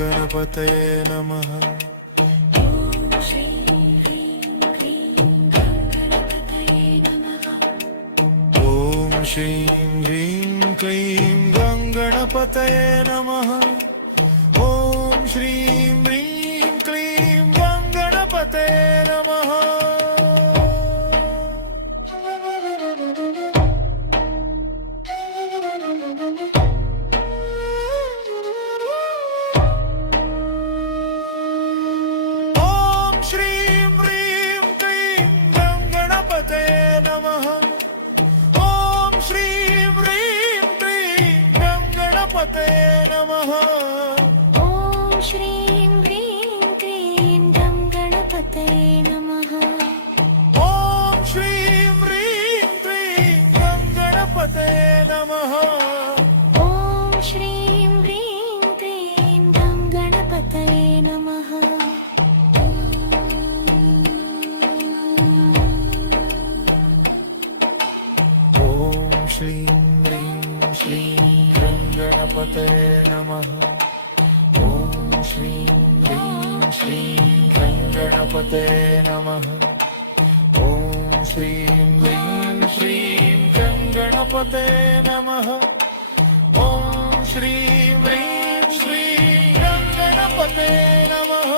गणपतये नमः ॐ श्रीं ह्रीं क्लीं गणपतये नमः ॐ श्रीं ह्रीं क्लीं गणपतये नमः ॐ श्रीं ह्रीं क्लीं गणपतये नमः ॐ श्रीं ह्रीं क्लीं गणपतये नमः ॐ श्रीं ह्रीं क्लीं गणपतये नमः ॐ श्रीं ह्रीं क्लीं गणपतये नमः ॐ श्रीं ह्रीं क्लीं गणपतये नमः ॐ श्रीं ह्रीं क्लीं गणपतये नमः ॐ श्रीं ह्रीं श्रीं गणपतये नमः ॐ श्रीं ह्रीं श्रीं गणपतये नमः ॐ श्रीं ह्रीं श्रीं गणपतये नमः ॐ श्रीं ह्रीं श्रीं गणपतये नमः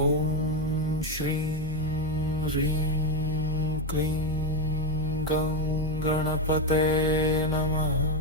ॐ श्रीं ह्रीं क्लीं गणपतये नमः